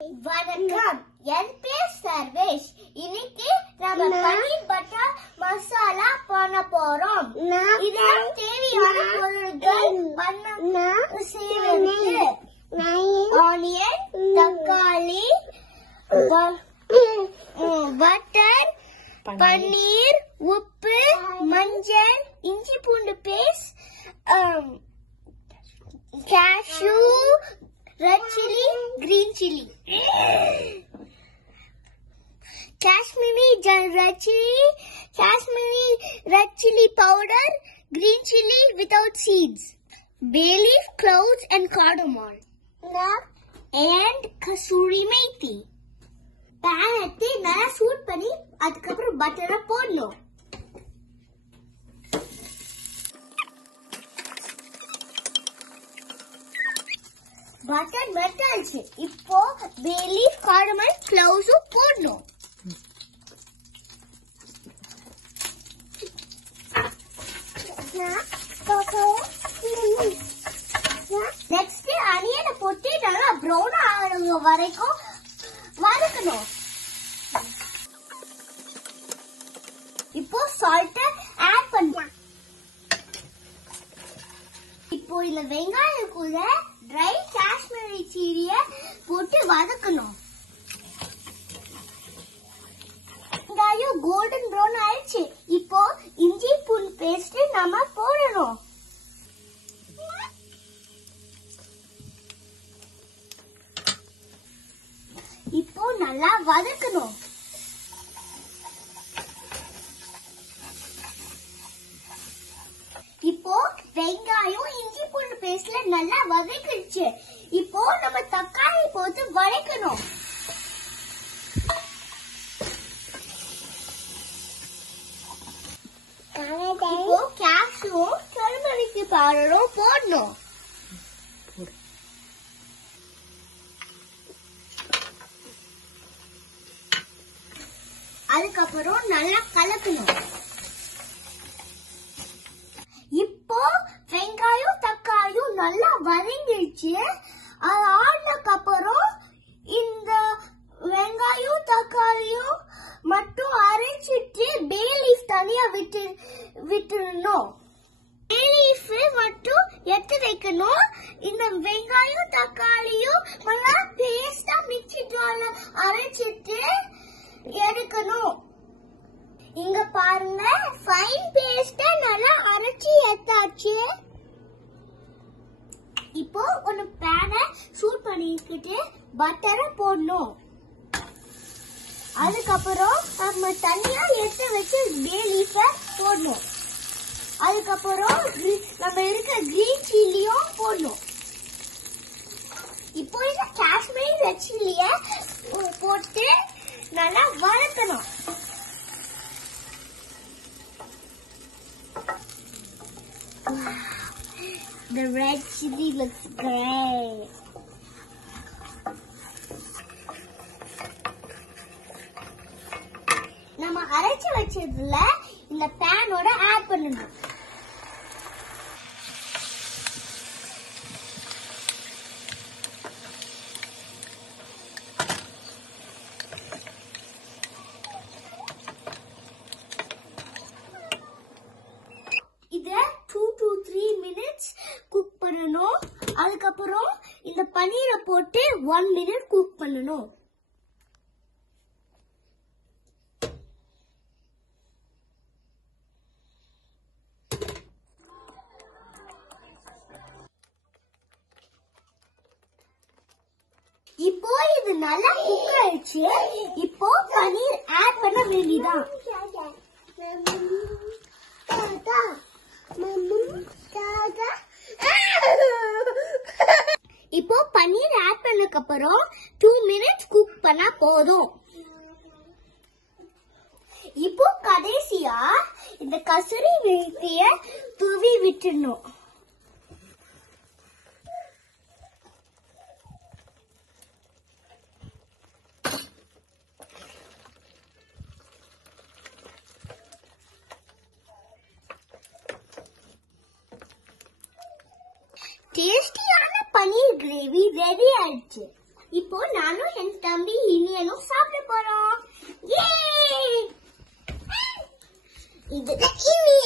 வணக்கம், என் பேர் சர்வேஷ். இன்னைக்கு நம்ம பன்னீர் பட்டர் மசாலா பண்ண போறோம். இதற்கு தேவையான பொருட்கள் செய்வதற்கு ஆனியன், தக்காளி, பட்டர், பன்னீர், உப்பு, மஞ்சள், இஞ்சி பூண்டு paste, cashew, red chili, green chili, Kashmiri red chili powder, green chili without seeds, bay leaf, cloves and cardamom, and kasuri methi. Pan எடுத்து நல்லா சூட் பண்ணி அதுக்கப்புறம் பட்டரை போடணும். பட்டர் மெல்ட் ஆயிடுச்சு. இப்போ பே லீஃப், கார்டமம், க்ளவுஸ் போடணும். நெக்ஸ்ட் அனியனை போட்டு நல்லா ப்ரௌன் ஆகுற வரைக்கும் வதக்கணும். இப்போ சால்ட் ஆட் பண்ணலாம். இப்போ இந்த வெங்காயத்துக்குள்ள ட்ரை காஷ்மீரி சில்லிய போட்டு வதக்கணும். வெங்காயம் கோல்டன் ப்ரௌன் ஆயிடுச்சு. இப்போ இஞ்சி பூண்டு பேஸ்ட் நம்ம போடணும். இப்போ நல்லா வதக்கணும். இப்போ வெங்காயம் இஞ்சி பூண்டு பேஸ்ட்ல நல்லா வதக்கிடுச்சு. இப்போ நம்ம தக்காளி போட்டு வதக்கணும். இப்போ கேஷ்யூவும் டர்மரிக் பவுடரும் போடணும். அதுக்கப்புறம் நல்லா கலக்கணும். இப்போ வெங்காயம் தக்காளியும் நல்லா வதங்கிடுச்சு. அது ஆனதுக்கு அப்புறம் இந்த வெங்காயம் தக்காளியும் மட்டும் அரைச்சிட்டு பே லீஃப் தனியா விட்டுறணும். பே லீஃப் மட்டும் எடுத்து வைக்கணும். இந்த வெங்காயம் தக்காளியும் நல்லா பேஸ்டா மிக்ஸி ஜார்ல அரைச்சிட்டு எடுக்கணும். இங்க பாருங்க, ஃபைன் பேஸ்ட் நல்லா அரைச்சி எடுத்தாச்சு. இப்போ ஒரு பேனை சூட் பண்ணிக்கிட்டு பட்டரை போடணும். அதுக்கப்புறம் நம்ம தனியா எடுத்து வச்சு பே லீஃப போடணும். அதுக்கப்புறம் நம்ம இருக்க கிரீன் சில்லியும் போடணும். இப்போ இந்த காஷ்மீரி ரெட் சில்லிய போட்டு நல்லா வதக்கணும். The red chili looks great. நம்ம அரைச்சு வச்சதுல இந்த பேனோட ஆட் பண்ணணும். இத 2 to 3 minutes குக் பண்ணணும். அதுக்கப்புறம் இந்த பன்னீரை போட்டு 1 minute குக் பண்ணணும். இப்போ இது நல்லா குக் ஆயிடுச்சு. இப்போ பன்னீர் ஆட் பண்ண வேண்டியதான். இப்போ பன்னீர் ஆட் பண்ணதுக்கு அப்புறம் 2 minutes குக் பண்ணா போதும். இப்போ கடைசியா இந்த கசூரி மேத்திய தூவி விட்டுறணும். டேஸ்டியான பன்னீர் கிரேவி ரெடி ஆயிடுச்சு. இப்போ நானும் என் தம்பி இனியனும் சாப்பிட போறோம். இதுதான் இனி.